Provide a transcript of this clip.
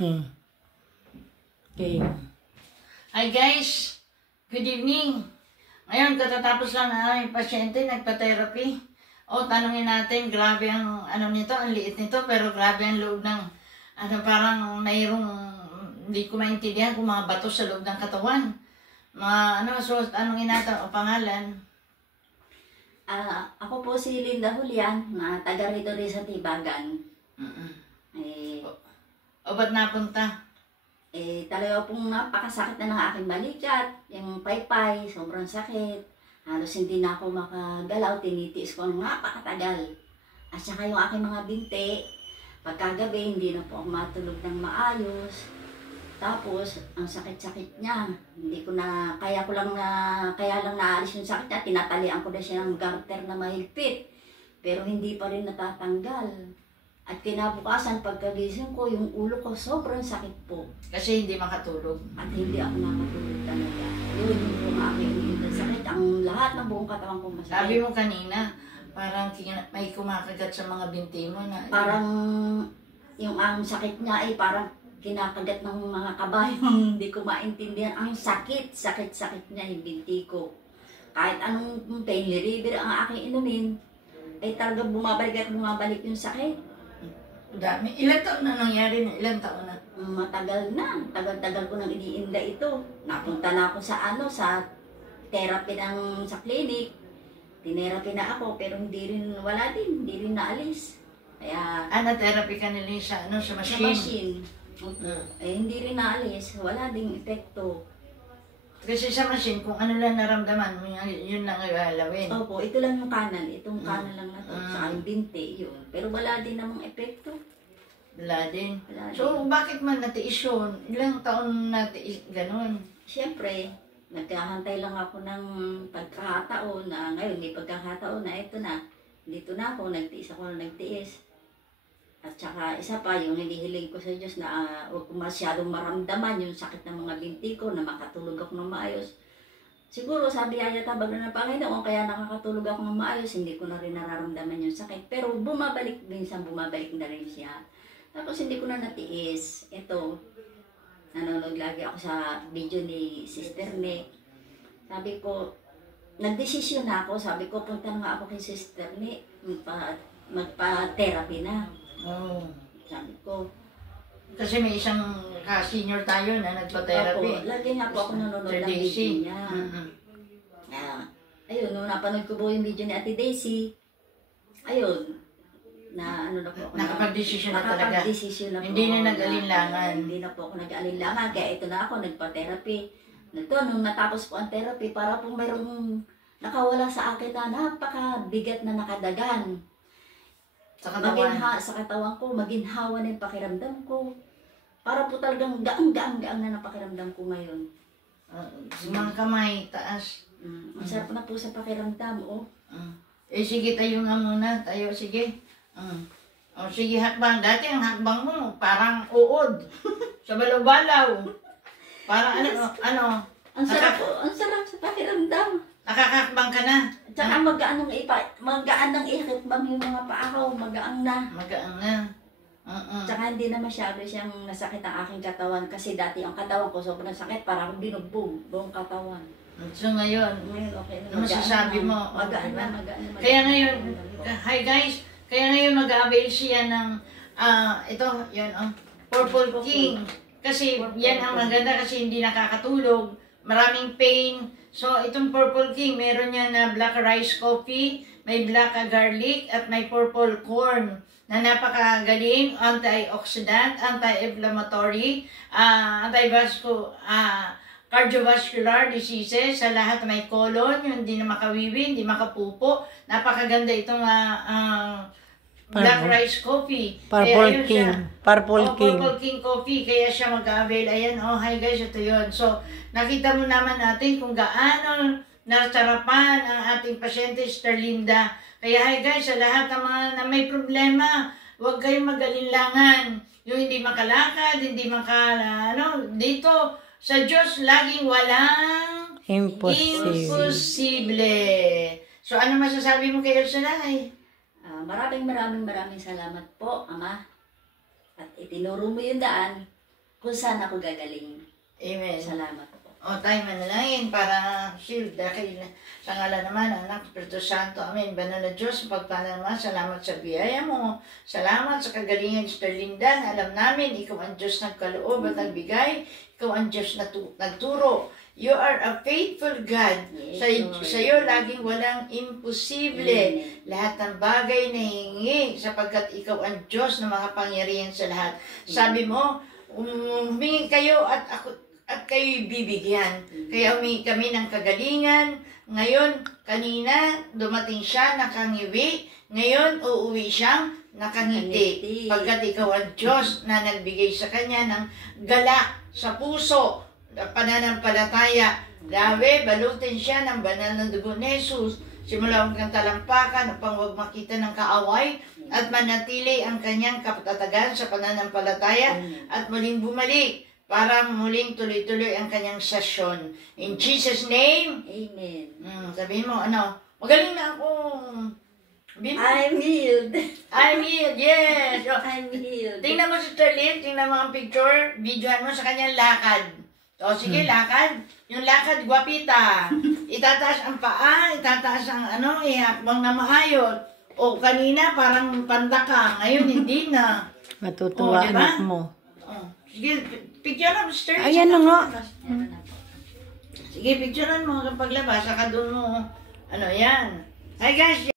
Okay. Hi guys, good evening. Ngayon, katatapos lang na aming pasyente, nagpa-therapy. O, tanungin natin, grabe ang ano nito, ang liit nito, pero grabe ang loob ng, parang mayroong, hindi ko maintindihan kung mga bato sa loob ng katawan. So, tanungin natin, o pangalan? Ako po si Linda Julian, na taga rito rin sa Tibagan. O, ba't napunta? Talaga pong napakasakit na ng aking balikat, yung paypay, sobrang sakit. Halos hindi na ako makagalaw, tinitiis ko ng napakatagal. At saka yung aking mga binti, pagkagabi hindi na po ako matulog ng maayos. Tapos, ang sakit-sakit niya, hindi ko na, kaya lang naalis yung sakit niya, tinatalian ko na siya ng garter na mahigpit. Pero hindi pa rin natatanggal. At kinabukasan, pagkagising ko, yung ulo ko sobrang sakit po. Kasi hindi makatulog. At hindi ako nakatulog talaga. Yun yung aking sakit. Ang lahat ng buong katawan ko masakit. Sabi mo kanina, parang may kumakagat sa mga binti mo na... Parang yung ang sakit niya ay parang kinakagat ng mga kabayong hindi ko maintindihan. Ang sakit niya yung binti ko. Kahit anong pain reliever ang aking inumin, ay talaga bumabalik yung sakit. Dami. Ilan taon na nangyari na? Ilan taon na? Matagal na. Tagal-tagal ko nang iniinda ito. Napunta na ako sa therapy sa clinic. Tinerapy na ako pero hindi rin naalis. Kaya... na-therapy ka nila sa machine? Sa machine. Hindi rin naalis. Wala ding epekto. Kasi sa machine, kung ano lang naramdaman mo, yun lang ilalawin. Opo, ito lang yung kanan. Itong kanan lang na to. Sa aking binti, yun. Pero wala din namang epekto. Wala din. So, bakit man natiis yun? Ilang taon natiis ganun? Siyempre, nagkahantay lang ako ng pagkakataon na ngayon may pagkakataon na ito na. Dito na ako, nagtiis. At saka isa pa, yung hinihiling ko sa Diyos na huwag ko masyadong maramdaman yung sakit ng mga binti ko, na makatulog ako ng maayos. Siguro sabi niya tabag na ng Panginoon, kaya nakakatulog ako ng maayos, hindi ko na rin nararamdaman yung sakit. Pero minsan bumabalik na rin siya. Tapos hindi ko na natiis. Ito, nanonood lagi ako sa video ni Sister Nick. Sabi ko, nagdesisyon na ako, sabi ko, punta na nga ako kay Sister Nick, magpa-therapy na. Sabi ko. Kasi may isang ka-senior tayo na nagpa-therapy. Lagi nga po ako nanonood ng video niya. Ayun, nung napanood ko po yung video ni Ate Daisy, ayun, na ano na po ako. Nakapag-desisyon na talaga. Nakapag-desisyon na po. Hindi na nag-alinlangan. Hindi na po ako nag-alinlangan. Kaya ito na ako, nagpa-therapy. Nung natapos po ang therapy, para po mayroong nakawala sa akin na napakabigat na nakadagan. Sa katawan ko, maginhawa na yung pakiramdam ko. Para po talagang gaang na napakiramdam ko ngayon. Mga kamay, taas. Masarap na po sa pakiramdam, Sige, tayo nga muna. Tayo, sige. Sige, hakbang. Dati ang hakbang mo, parang uod. Sa balaw-balaw. Parang ano. Ang sarap sa pakiramdam. Nakakakbang ka na. Tsaka magaan ng ihakbang yung mga paa ko, magaan na. Magaan na. Tsaka hindi na masyado siyang nasakit ang aking katawan kasi dati ang katawan ko sobrang sakit, parang binugbog buong katawan. So ngayon, okay na. Ano masasabi mo? Magaan na. Kaya ngayon, hi guys, kaya ngayon mag-avail siya ng, ito, yun, Purple King. Kasi yan ang maganda kasi hindi nakakatulog, maraming pain. So itong Purple King, meron niya na black rice coffee, may black garlic, at may purple corn na napakagaling, antioxidant, anti-inflammatory, cardiovascular diseases, sa lahat may colon, yung hindi na makawiwi, hindi makapupo. Napakaganda itong black rice coffee. Purple King. Purple King. Purple King coffee. Kaya siya mag-avail. Ayan, hi guys, ito yun. So, nakita mo naman natin kung gaano nasarapan ang ating pasyente, Sister Linda. Kaya hi guys, sa lahat ng mga na may problema, huwag kayong mag-alinlangan. Yung hindi makalakad, hindi dito, sa Diyos, laging walang imposible. So, ano masasabi mo kay Elsalay? Maraming salamat po, Ama. At itinuro mo yung daan kung saan ako gagaling. Amen. Salamat po. O tayo manalangin para shield dahil sa ngala naman anak Espiritu Santo. Amen. Banal na Diyos, pagpala naman, salamat sa biyaya mo. Salamat sa kagalingan sa Lindan. Alam namin, ikaw ang Diyos nagkaloob at nagbigay. Ikaw ang Diyos na nagturo. You are a faithful God. Yes, Sa iyo laging walang imposible. Lahat ng bagay na hingi sapagkat ikaw ang Diyos na makapangyarihan sa lahat. Sabi mo, humingi kayo at kayo'y bibigyan. Kaya humingi kami ng kagalingan. Ngayon, kanina, dumating siya, nakangiwi. Ngayon, uuwi siyang nakangiti. Pagkat ikaw ang Diyos na nagbigay sa kanya ng galak sa puso, pananampalataya. Lawe, balutin siya ng banal na dugo ni Jesus. Simula hanggang talampakan upang huwag makita ng kaaway at manatili ang kanyang kapatatagan sa pananampalataya at muling bumalik para muling tuloy-tuloy ang kanyang sesyon. In Jesus' name, Amen. sabihin mo, magaling na ako. I'm healed. I'm healed, yes. I'm healed. Tingnan mo si Charlene, tingnan mo ang picture, videohan mo sa kanyang lakad. O sige, lakad. Yung lakad, gwapita. Itataas ang paa, itataas ang ihakbang na maayos. O kanina, parang panda ka. Ngayon, hindi na. Matutuwa diba? anak mo. Sige, picturean mo, sister. Ayan na nga. Sige, picturean mo kapag labas. Saka doon mo, yan. Hi guys!